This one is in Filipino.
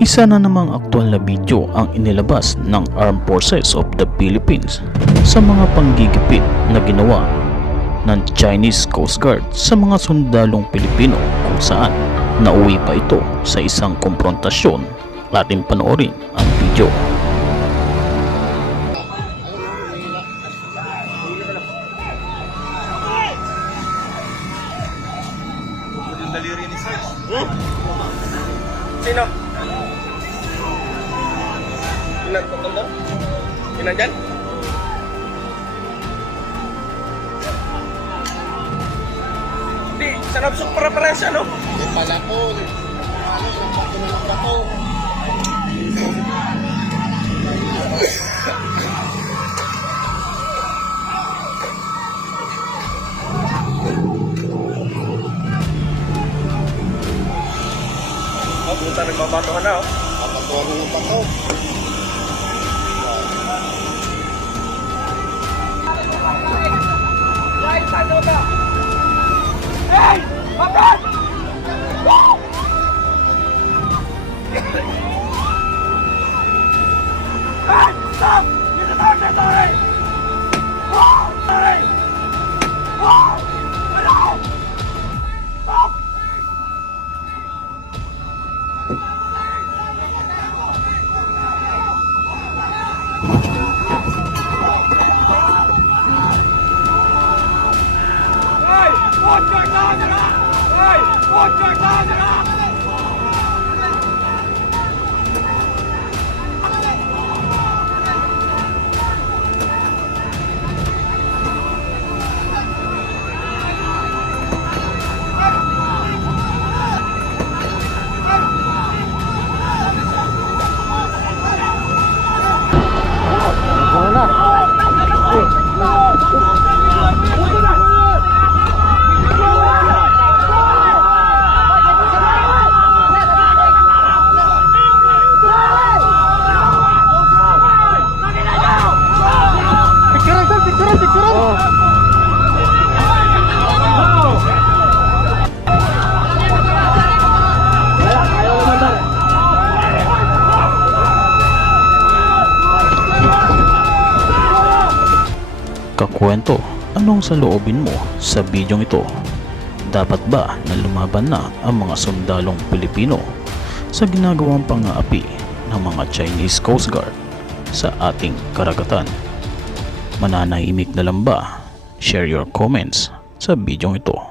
Isa na namang aktual na video ang inilabas ng Armed Forces of the Philippines sa mga panggigipit na ginawa ng Chinese Coast Guard sa mga sundalong Pilipino kung saan nauwi pa ito sa isang komprontasyon. Ating panoorin ang video. Sino? Pinagpaganda? Pinandyan? Di, sanapsok para siya, no? Hindi pala po. Ano, nagpatulang ba po? Oh, puta, nagbabatohan na, oh. Papatulan ng bato. Hey! Abroad! Hey! Stop! Dito tayo, sorry! Sorry! Ano? Stop! Hey! Put your down up! Hey! Put your down up! Kakwento, anong saloobin mo sa bidyong ito? Dapat ba na lumaban na ang mga sundalong Pilipino sa ginagawang pang-aapi ng mga Chinese Coast Guard sa ating karagatan? Mananahimik na lang ba? Share your comments sa bidyong ito.